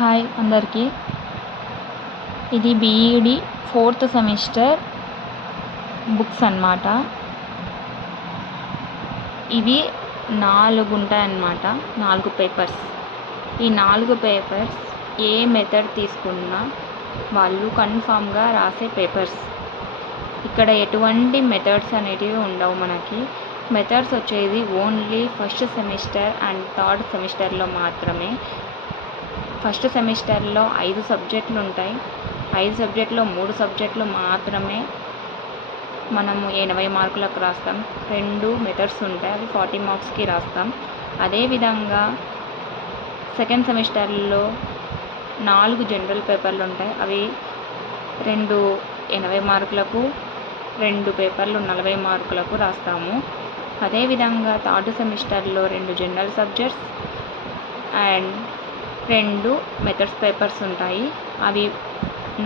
Hi అందరికీ. ఇది BEd 4th semester books అన్నమాట. ఇవి 4 ఉంటాయన్నమాట, 4 పేపర్స్. ఈ 4 పేపర్స్ ఏ మెథడ్ తీసుకున్నా వాళ్ళు కన్ఫామ్గా రాసే పేపర్స్. ఇక్కడ ఎటువంటి మెథడ్స్ అనేటివి ఉండవు. మనకి మెథడ్స్ వచ్చేది only first semester and third సెమిస్టర్లో మాత్రమే. ఫస్ట్ సెమిస్టర్లో 5 సబ్జెక్టులు ఉంటాయి. 5 సబ్జెక్టులో 3 సబ్జెక్టులు మాత్రమే మనము 80 మార్కులకు రాస్తాం. 2 మెథడ్స్ ఉంటాయి, అవి 40 మార్క్స్కి రాస్తాం. అదేవిధంగా సెకండ్ సెమిస్టర్లో 4 జనరల్ పేపర్లు ఉంటాయి, అవి 2 80 మార్కులకు, 2 పేపర్లు 40 మార్కులకు రాస్తాము. అదేవిధంగా థర్డ్ సెమిస్టర్లో 2 general subjects and 2 methods papers ఉంటాయి, అవి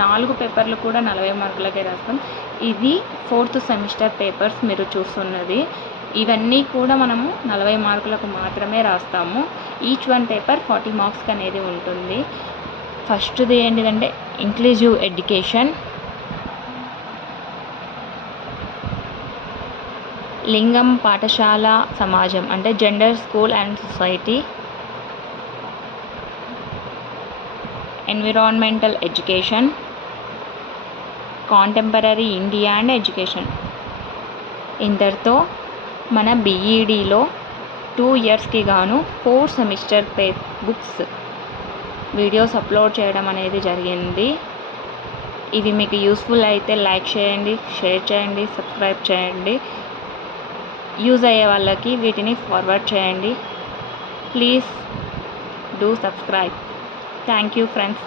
4 పేపర్లు కూడా 40 మార్కులకే రాస్తాం. ఇది 4th సెమిస్టర్ పేపర్స్ మీరు చూస్తున్నది. ఇవన్నీ కూడా మనము 40 మార్కులకు మాత్రమే రాస్తాము. ఈచ్ వన్ పేపర్ 40 మార్క్స్కి అనేది ఉంటుంది. ఫస్ట్ది ఏంటిదంటే ఇంక్లూజివ్ ఎడ్యుకేషన్, లింగం పాఠశాల సమాజం అంటే gender school and society, environmental education, contemporary India and education. ఇంతటితో మన బీఈడీలో 2 ఇయర్స్కి గాను 4 సెమిస్టర్ బుక్స్ వీడియోస్ అప్లోడ్ చేయడం అనేది జరిగింది. ఇవి మీకు యూస్ఫుల్ అయితే లైక్ చేయండి, షేర్ చేయండి, సబ్స్క్రైబ్ చేయండి. యూజ్ అయ్యే వాళ్ళకి వీటిని ఫార్వర్డ్ చేయండి. Please do subscribe. Thank you friends.